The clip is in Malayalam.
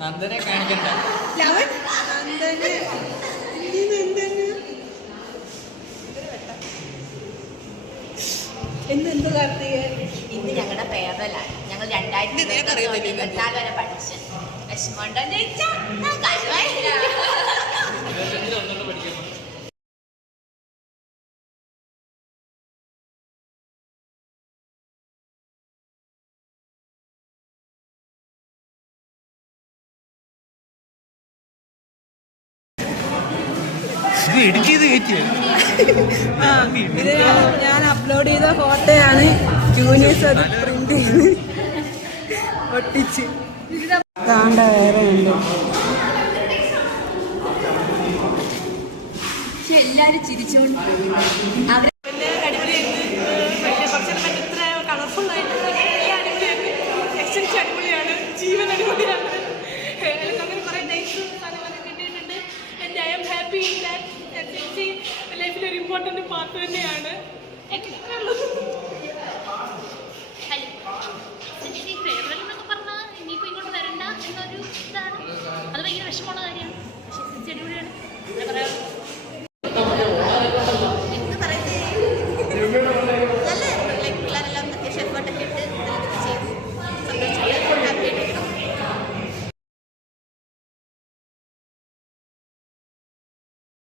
നന്ദനെ കാണിക്കണ്ട. എന്ത് കാർത്തിക ഇന്ന് ഞങ്ങളുടെ ഫെയർവെല്ലാണ്. ഞങ്ങൾ 2024 വരെ പഠിച്ച് വിഷമമുണ്ടോ ചോദിച്ചാൽ ഇത് ഞാൻ അപ്ലോഡ് ചെയ്ത ഫോട്ടോയാണ്. ജൂനിയേഴ്സ് അത് പ്രിന്റ് ചെയ്ത് ഒട്ടിച്ച് താണ്ട വേറെ ഉണ്ട്. പക്ഷെ എല്ലാരും ചിരിച്ചോണ്ട് അടിപൊളിയാണ്. ജീവൻ അടിപൊളിയാണ്. ലൈഫിലൊരു ഇമ്പോർട്ടന്റ് പാർട്ട് തന്നെയാണ്. ഹലോ